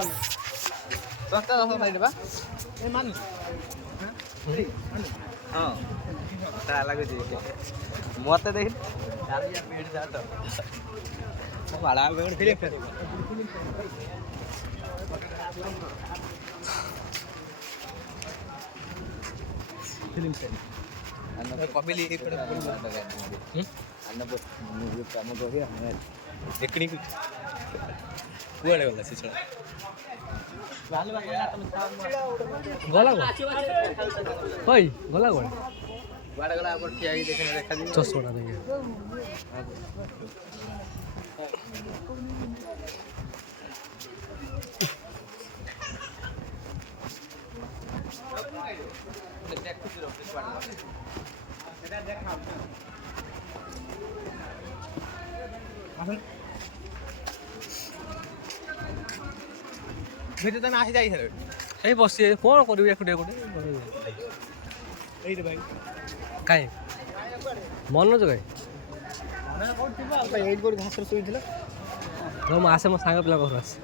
ଦଶଟା ଦଶ ନାଇଁ ବା ଏ ମାନୁ ହଁ ତା ଲାଗୁଛି ମତେ ଦେଖି ଚାଲିଆ ପେଟ ଯାଟ ବାଡ଼ା ବେଗଡ଼ ଫିଲ୍ମ କପିଲି अन्न काम कर देखनी कुआड़े गला से छड़ा गला को ओइ गला को कुआड़े गला अपन ठिया ही देखने देखा दी चश्मा देखे ভিতরে তুমি আসি যাই হেলে এই বসি কোন করিবি একুটে একুটে এই রে ভাই কাই মন জগাই ভাই এইট কোড ঘাসରେ ଶୋଇଥିଲା ମୁଁ ଆସେ ମୋ ସାଙ୍ଗ ପିଲା ଘରୁ ଆସେ